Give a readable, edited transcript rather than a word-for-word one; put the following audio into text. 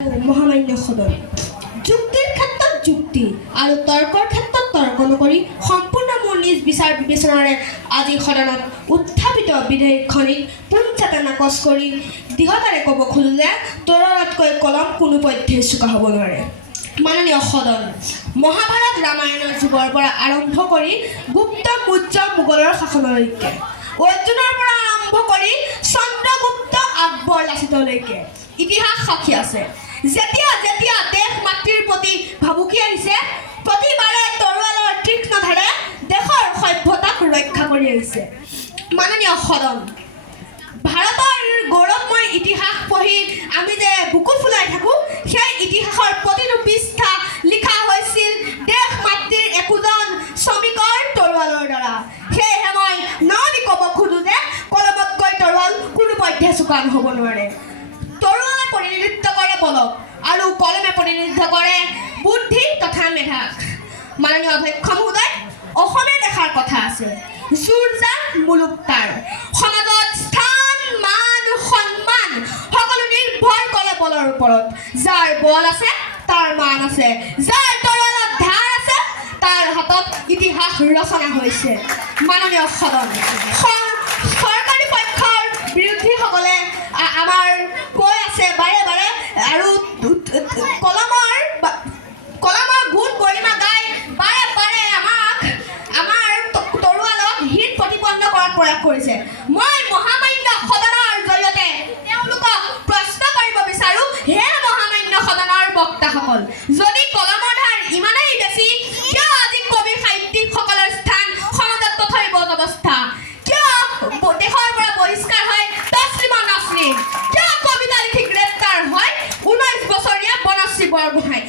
মহামান্য সদন যুক্তিৰ ক্ষেত্ৰত যুক্তি আৰু তৰ্কৰ ক্ষেত্ৰত তৰ্ক নকৰি সম্পূৰ্ণ মোৰ নিজ বিচাৰ বিবেচনাৰে আজি সদনত উত্থাপিত বিধেয়কখনিক পোনচাতে নাকচ কৰি দৃঢ়তাৰে ক'ব খোজো যে তৰোৱালতকৈ কলম কোনো পধ্যেই চোকা হ'ব নোৱাৰে। মাননীয় সদন, মহাভাৰত ৰামায়ণৰ যুগৰ পৰা আৰম্ভ কৰি গুপ্ত মৌৰ্য মোগলৰ শাসনলৈকে, অৰ্জুনৰ পৰা আৰম্ভ কৰি চন্দ্ৰগুপ্ত আকবৰ লাচিতলৈকে ইতিহাস সাক্ষী আছে। যেতিয়া যেতিয়া দেশ মাতৃৰ প্ৰতি ভাবুকি আহিছে, প্ৰতিবাৰে তৰোৱালৰ তীক্ষ্ণ ধাৰে দেশৰ সভ্যতাক ৰক্ষা কৰি আহিছে। মাননীয় সদন, ভাৰতৰ গৌৰৱময় ইতিহাস পঢ়ি আমি যে বুকু ফুলাই থাকোঁ, সেই ইতিহাসৰ প্ৰতিটো পৃষ্ঠা লিখা হৈছিল দেশ মাতৃৰ একোজন শ্ৰমিকৰ তৰোৱালৰ দ্বাৰা। সেয়েহে মই ননি ক'ব খোজোঁ যে কলমতকৈ তৰোৱাল কোনো পধ্যে চোকা নহ'ব নোৱাৰে। তৰোৱালে প্ৰতিনিধিত্ব কৰে বলক আৰু কলমে প্ৰতিনিধিত্ব কৰে বুদ্ধি তথা মেধাক। মাননীয় অধ্যক্ষ মহোদয়, অসমীয়া দেশৰ কথা আছে, জোৰ যাৰ মুলুক তাৰ, সমাজত স্থান মান সন্মান সকলো নিৰ্ভৰ কৰে বলৰ ওপৰত। যাৰ বল আছে তাৰ মান আছে, যাৰ তৰোৱালত ধাৰ আছে তাৰ হাতত ইতিহাস ৰচনা হৈছে। মাননীয় সদন, চৰকাৰী পক্ষৰ বিৰোধীসকলে আমাৰ কৈ আছে বাৰে বাৰে আৰু কলমৰ গুণ গৰিমা গাই বাৰে বাৰে আমাৰ তৰোৱালক হিত প্ৰতিপন্ন কৰাৰ প্ৰয়াস কৰিছে। মই মহামান্য সদনৰ জৰিয়তে তেওঁলোকক প্ৰশ্ন কৰিব বিচাৰোঁ, হে মহামান্য সদনৰ বক্তাসকল, যদি কলমৰ ধাৰ ইমানেই বেছি, কিয় আজি কবি সাহিত্যিকসকলৰ স্থান সমাজত তথৈব অৱস্থা? কিয় দেশৰ পৰা বহিষ্কাৰ হয় তছলিমা নাছৰিন? কিয় কবিতা লিখি গ্ৰেপ্তাৰ হয় 19 বছৰীয়া বনশ্ৰী বৰগোহাঁই?